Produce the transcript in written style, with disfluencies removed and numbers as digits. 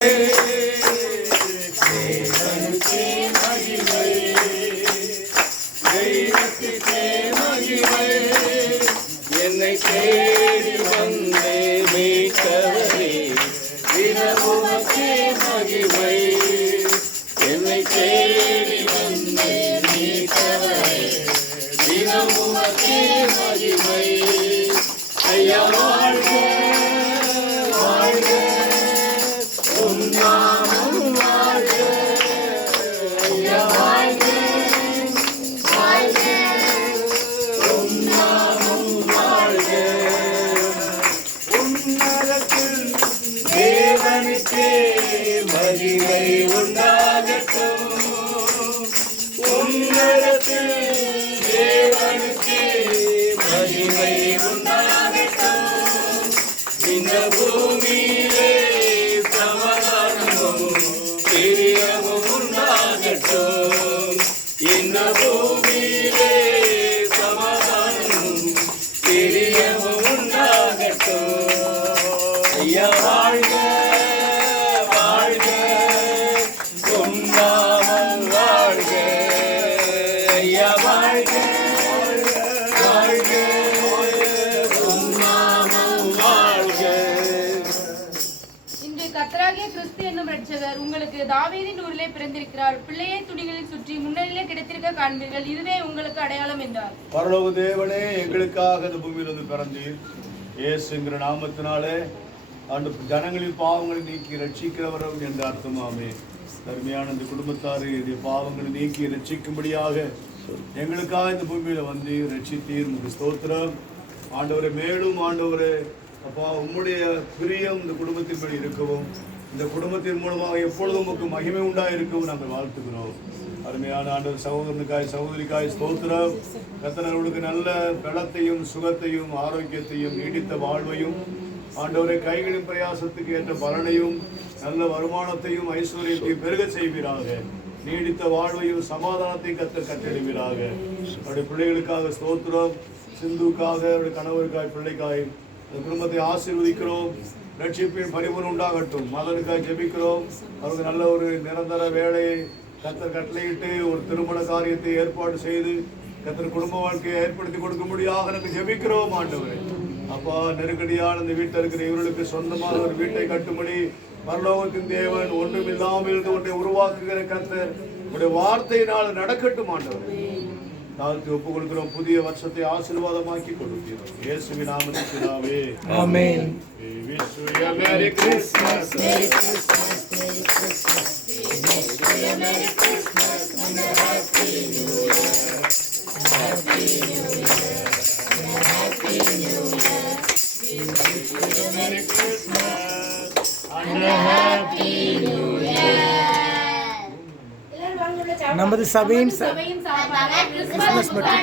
என்னை தேடி வந்தே மீட்டவரே தினமுமக்கே மகிமை. என்னை தேடி வந்தே மீட்டவரே தினமுமக்கே மகிமை. ஐயா வாழ்க வாழ்க உம் நாமம் வாழ்க. ஐயா வாழ்க வாழ்க உம் நாமம் வாழ்க. உன்னதத்தில் தேவனுக்கே மகிமை உண்டாகட்டும். உன்னதத்தில் தேவனுக்கே மகிமை உண்டாகட்டும். இந்த பூமியிலே சமாதானமும் பிரியமும் உண்டாகட்டும். இந்த பூமியிலே சமாதானமும் பிரியமும் உண்டாகட்டும். ஐயா வாழ்க வாழ்க உம் நாமம் வாழ்க. ஐயா வாழ்க வாழ்க உம் நாமம் வாழ்க. இன்று கர்த்தராகிய கிறிஸ்து என்னும் இரட்சகர் உங்களுக்கு தாவீதின் ஊரிலே பிறந்திருக்கிறார். பிள்ளையை துணிகளில் சுற்றி முன்னணியிலே கிடைத்திருக்க காண்பீர்கள். இதுவே உங்களுக்கு அடையாளம் என்றார். பரலோக தேவனே, எங்களுக்காக இந்த பூமியில் வந்து பிறந்தீர். இயேசுங்கிற நாமத்தினாலே ஆண்டு ஜனங்களின் பாவங்களை நீக்கி ரட்சிக்கிறவரும் என்ற அர்த்தமாமே. தருமையான இந்த குடும்பத்தாரை பாவங்களை நீக்கி ரட்சிக்கும்படியாக எங்களுக்காக இந்த பூமியில் வந்து ரட்சித்தீர். உங்களுக்கு ஸ்தோத்திரம் ஆண்டவரை. மேலும் ஆண்டவரே அப்பா, உம்முடைய பிரியம் இந்த குடும்பத்தின் படி இருக்கவும், இந்த குடும்பத்தின் மூலமாக எப்பொழுதும் உங்களுக்கு மகிமை உண்டாயிருக்கவும் நாங்கள் வாழ்த்துக்கிறோம். அருமையான ஆண்டவர் சகோதரனுக்காய் சகோதரிக்காய் ஸ்தோத்திரம். கர்த்தர்களுக்கு நல்ல பலத்தையும் சுகத்தையும் ஆரோக்கியத்தையும் நீடித்த வாழ்வையும் ஆண்டவரை கைகளின் பிரயாசத்துக்கு ஏற்ற பலனையும் நல்ல வருமானத்தையும் ஐஸ்வர்யத்தையும் பெருக செய்வீராக. நீடித்த வாழ்வையும் சமாதானத்தையும் கர்த்தர் கட்டளிவீராக. அவருடைய பிள்ளைகளுக்காக ஸ்தோத்திரம். சிந்துக்காக அவருடைய கணவருக்காய் பிள்ளைக்காய் இந்த குடும்பத்தை ஆசீர்வதிக்கிறோம். ரட்சிப்பின் பரிபூர்ணம் உண்டாகட்டும். மகனுக்காய் ஜெபிக்கிறோம். அவருக்கு நல்ல ஒரு நிரந்தர வேலையை கர்த்தர் கட்டளையிட்டு ஒரு திருமண காரியத்தை ஏற்பாடு செய்து கர்த்தர் குடும்ப வாழ்க்கையை ஏற்படுத்தி கொடுக்கும்படியாக எனக்கு ஜெபிக்கிறோம். ஆண்டவரே அப்பா, நெருக்கடியான இந்த வீட்டில் இருக்கிற இவர்களுக்கு சொந்தமாக ஒரு வீட்டை கட்டும்படி பரலோகத்தின் தேவன் ஒன்றுமில்லாமல் இருந்து ஒன்றை உருவாக்குகிற கர்த்தர் உடைய வார்த்தையினால் நடக்கட்டும். ஆண்டவரே தாழ்த்தி ஒப்புக் கொடுக்கிறோம். புதிய வருஷத்தை ஆசீர்வாதமாக்கி கொடுக்கிறோம். இயேசுவின் நாமத்தினாலே ஆமென். Wish you a Merry Christmas. Merry Christmas. Merry Christmas. Wish you a Merry Christmas and a Happy New Year. Happy New Year. Happy New Year. We wish you a Merry Christmas and a Happy New Year. நமது சபையின் சார்பாக Christmas மற்றும்